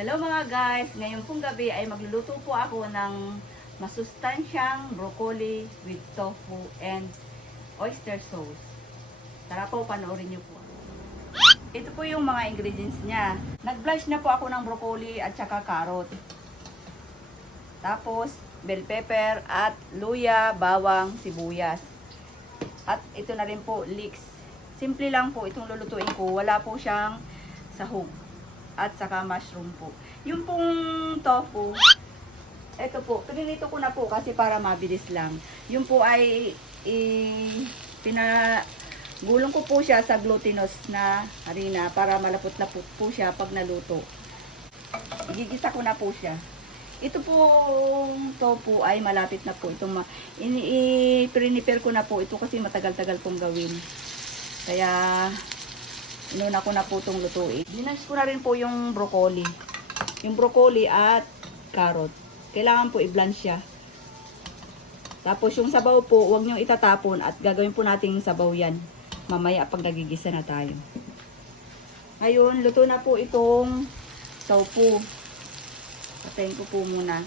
Hello mga guys! Ngayon pong gabi ay magluluto po ako ng masustansyang broccoli with tofu and oyster sauce. Tara po, panoorin niyo po. Ito po yung mga ingredients niya. Nag-blanch na po ako ng broccoli at saka carrot. Tapos, bell pepper at luya, bawang, sibuyas. At ito na rin po, leeks. Simple lang po itong lulutuin ko. Wala po siyang sahog. At saka mushroom po. Yung pong tofu, ito po, pinilito ko na po kasi para mabilis lang. Yung po ay pinagulong ko po siya sa glutinous na harina para malapot-lapot po siya pag naluto. Igigisa ko na po siya. Ito pong tofu ay malapit na po. I-prepare ko na po ito kasi matagal-tagal pong gawin. Kaya inuna ko na po itong lutuin. Binash ko na rin po yung broccoli. Yung broccoli at carrot. Kailangan po i-blanch siya. Tapos yung sabaw po, huwag nyo itatapon at gagawin po natin sabaw yan. Mamaya pag nagigisa na tayo. Ngayon, luto na po itong tofu. Patayin ko po muna.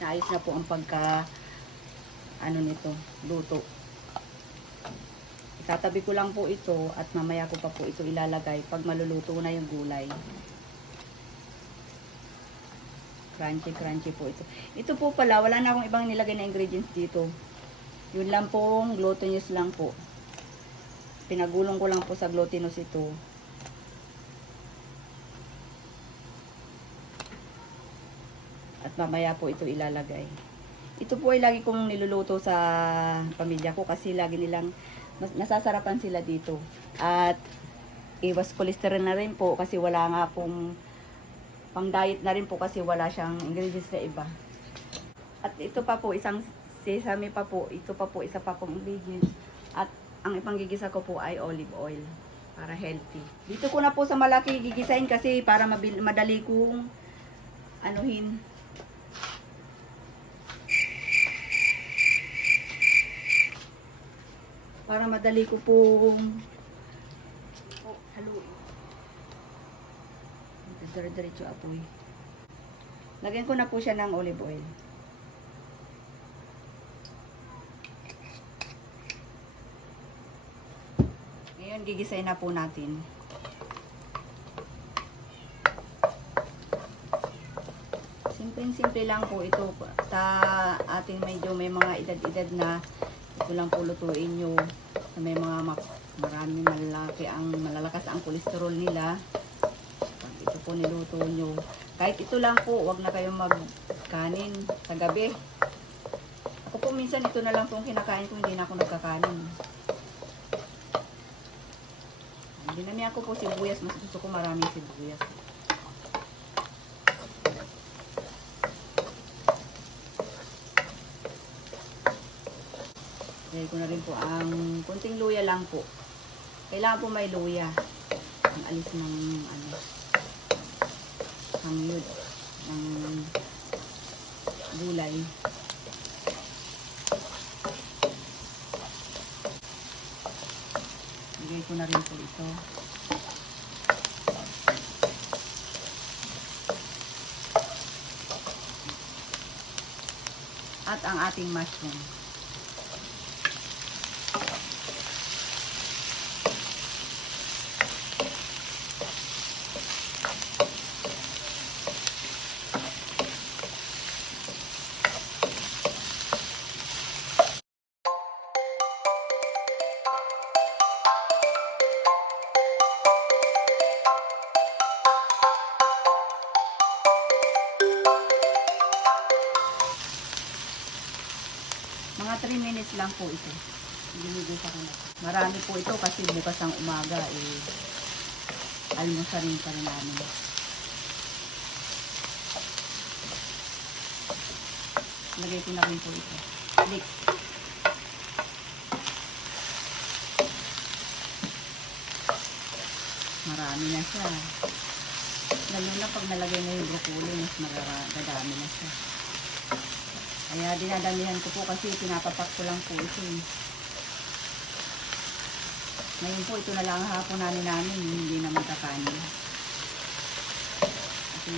Ayos na po ang nito, luto. Itatabi ko lang po ito at mamaya ko pa po ito ilalagay pag maluluto na yung gulay. Crunchy po ito. Ito po pala, wala na akong ibang nilagay na ingredients dito. Yun lang pong glutinous lang po. Pinagulong ko lang po sa glutinous ito. At mamaya po ito ilalagay. Ito po ay lagi kong niluluto sa pamilya ko kasi lagi nilang nasasarapan sila dito. At iwas cholesterol na rin po kasi wala nga pong pang diet na rin po kasi wala siyang ingredients na iba. At ito pa po, isang sesame pa po. Ito pa po, isa pa pong ingredients. At ang ipanggigisa ko po ay olive oil para healthy. Dito ko na po sa malaki gigisain kasi para madali kong anuhin. Para madali ko pong haluin. Dire-diretso apoy. Lagyan ko na po siya ng olive oil. Ngayon, gigisayin na po natin. Simple lang po ito. Sa ating medyo may mga edad-edad na ito lang po lutuin nyo. May mga maraming malalakas ang kolesterol nila. Pag ito po niluto nyo. Kahit ito lang po, wag na kayong magkanin sa gabi. Ako po minsan ito na lang po kinakain ko, hindi na ako nagkakanin. Dinamihan ko po sibuyas. Mas gusto ko maraming sibuyas. Lagay ko na rin po ang kunting luya lang po. Kailangan po may luya. Ang alis ng hangyod ng gulay. Lagay ko na rin po ito. At ang ating mushroom. Mga 3 minutes lang po ito. Ginigisa ko na. Marami po ito kasi bukas ang umaga almusarin pa rin namin. Lagay ko na rin po ito. Leeks. Marami na siya. Lalo na pag nalagay na yung broccoli, mas madami na siya. Kaya dinadamihan ko po kasi pinapapak ko lang po ito. Ngayon po, ito na lang ang hapunanin namin, hindi na magkakanin. Kasi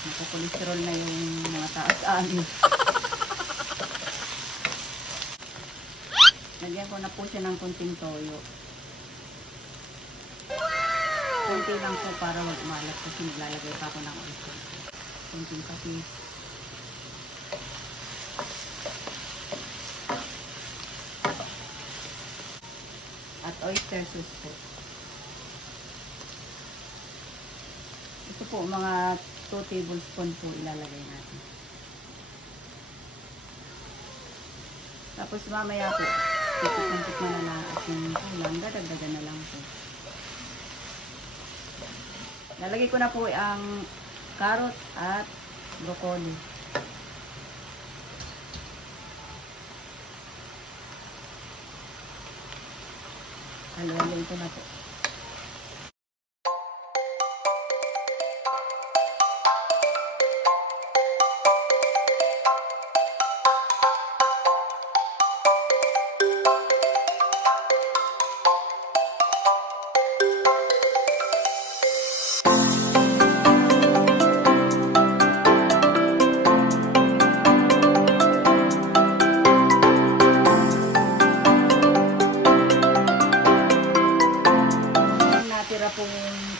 nakukolesterol na yung mga taas amin. Lagyan ko na po siya ng kunting toyo. Kunti lang po para wag umalat kasi naglalagay pa ako ng oyster. Kunting patis. At oyster sauce po. Ito po mga 2 tablespoon po ilalagay natin. Tapos mamaya po, tikman na lang at yung kulang, dadagdagan na lang po. Lalagay ko na po ang carrot at broccoli. Halo-haloin ko na po.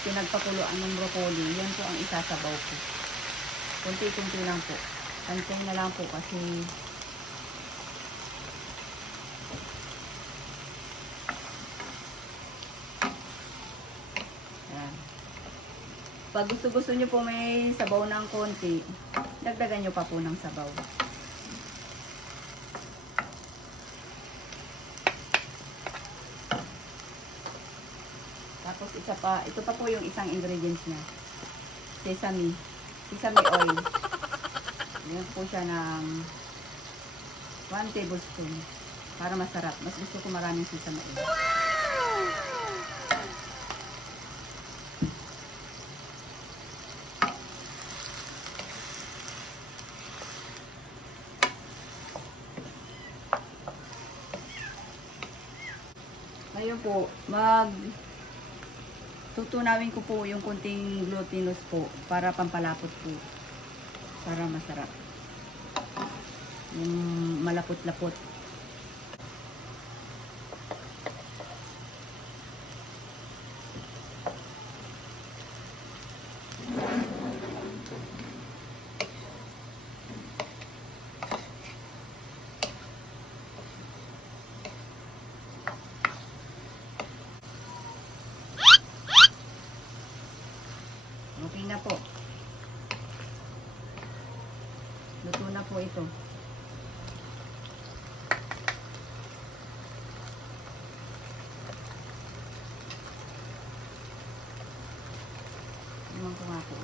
Pinagpakuluan ng broccoli, yan po ang isasabaw ko. Kunti-kunti lang po. Pantay na lang po kasi yan. Pag gusto-gusto nyo po may sabaw ng konti, dagdagan nyo pa po ng sabaw. Tapos ito pa po yung isang ingredients niya. Sesame oil. Ayan po siya ng 1 tablespoon para masarap. Mas gusto ko maraming sesame oil. Ngayon po, tutunawin ko po yung kunting glutinous po para pampalapot po. Para masarap. Yung malapot-lapot. Okay na po. Luto na po ito. Iwan ko nga po.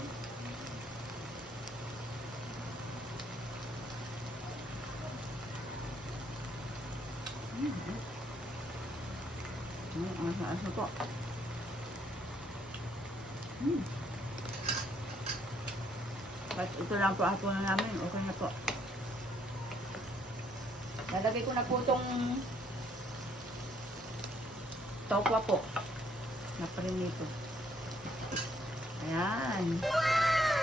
Ang asa-asa po. At ito lang po ako na namin. Okay na po. Lalagay ko na po itong tokwa po. Naprinito. Ayan.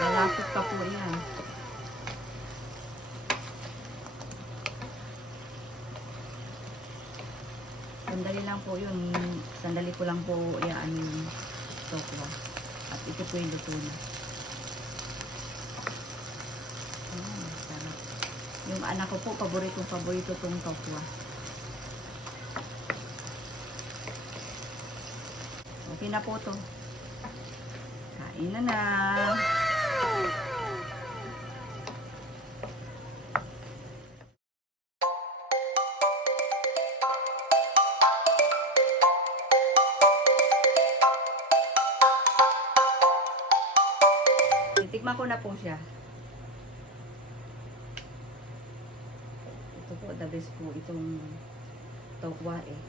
Lalapot pa po yan. Sandali lang po yun. Sandali ko lang po iyaan yung tokwa. At ito po yung luto na. Sarap. Yung anak ko po, paborito itong tokwa. Okay na po to. Kain na na. Titikman ko na po siya. Ito po, the best po itong tokwa eh.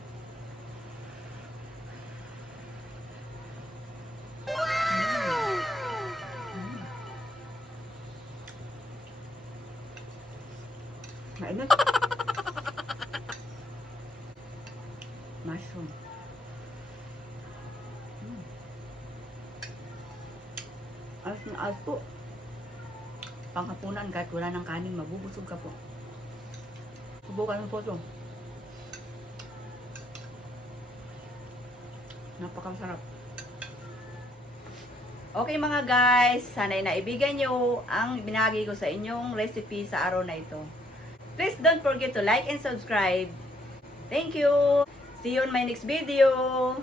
Mainit. So, ayos na ayos po. Panghapunan kahit wala ng kanin, mabubusog ka po. Subukan mo po ito. Napakasarap. Okay mga guys, sana'y naibigan nyo ang binahagi ko sa inyong recipe sa araw na ito. Please don't forget to like and subscribe. Thank you! See you on my next video!